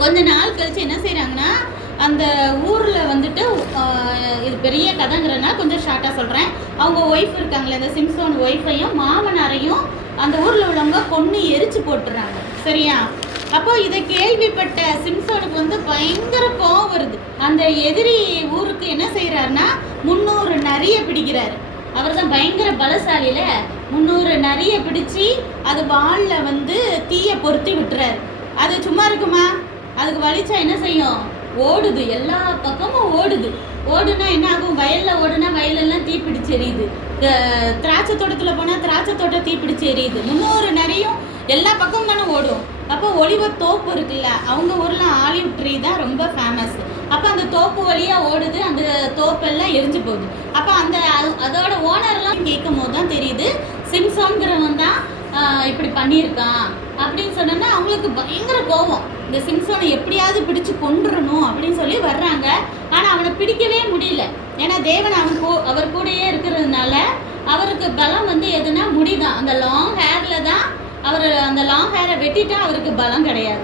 கொஞ்ச நாள் கழிச்சு என்ன செய்கிறாங்கன்னா, அந்த ஊரில் வந்துட்டு இது பெரிய கதைங்கிறதுனால கொஞ்சம் ஷார்ட்டாக சொல்கிறேன். அவங்க ஒய்ஃப் இருக்காங்களே, இந்த சிம்சோன் ஒய்ஃபையும் மாமனாரையும் அந்த ஊரில் உள்ளவங்க கொன்று எரிச்சு போட்டுறாங்க. சரியா? அப்போ இதை கேள்விப்பட்ட சிம்சோனுக்கு வந்து பயங்கர கோவம் வருது. அந்த எதிரி ஊருக்கு என்ன செய்கிறாருன்னா 300 நரியை பிடிக்கிறாரு. அவர் தான் பயங்கர பலசாலியில் 300 நரியை பிடிச்சி அது வாலில் வந்து தீயை பொருத்தி விட்டுறாரு. அது சும்மா இருக்குமா? அதுக்கு வலிச்சா என்ன செய்யும்? ஓடுது, எல்லா பக்கமும் ஓடுது. ஓடுனா என்ன ஆகும்? வயலில் ஓடுனா வயலெல்லாம் தீ பிடிச்சி எரியுது. திராட்சை தோட்டத்தில் போனால் திராட்சை தோட்டம் தீ பிடிச்சி எரியுது. 300 நரியும் எல்லா பக்கமும் தானே ஓடும். அப்போ ஒலிவ தோப்பு இருக்குல்ல, அவங்க ஊரில் ஆலிவ் ட்ரீ தான் ரொம்ப ஃபேமஸ். அப்போ அந்த தோப்பு வழியாக ஓடுது, அந்த தோப்பெல்லாம் எரிஞ்சு போகுது. அப்போ அதோட ஓனர்லாம் கேட்கும் போது தான் தெரியுது சிம்சோன்கிறவன் தான் இப்படி பண்ணியிருக்கான் அப்படின்னு சொன்னோன்னா அவங்களுக்கு பயங்கர கோபம். இந்த சிம்சோனை எப்படியாவது பிடிச்சு கொண்டுறணும் அப்படின்னு சொல்லி வர்றாங்க. ஆனால் அவனை பிடிக்கவே முடியல. ஏன்னா தேவன் அவர் கூடயே இருக்கிறதுனால அவருக்கு பலம் வந்து எதுனா முடிதான். அந்த லாங் ஹேரில் தான் அவர் அந்த லாங் ஹேரை வெட்டிட்டா அவருக்கு பலம் கிடையாது.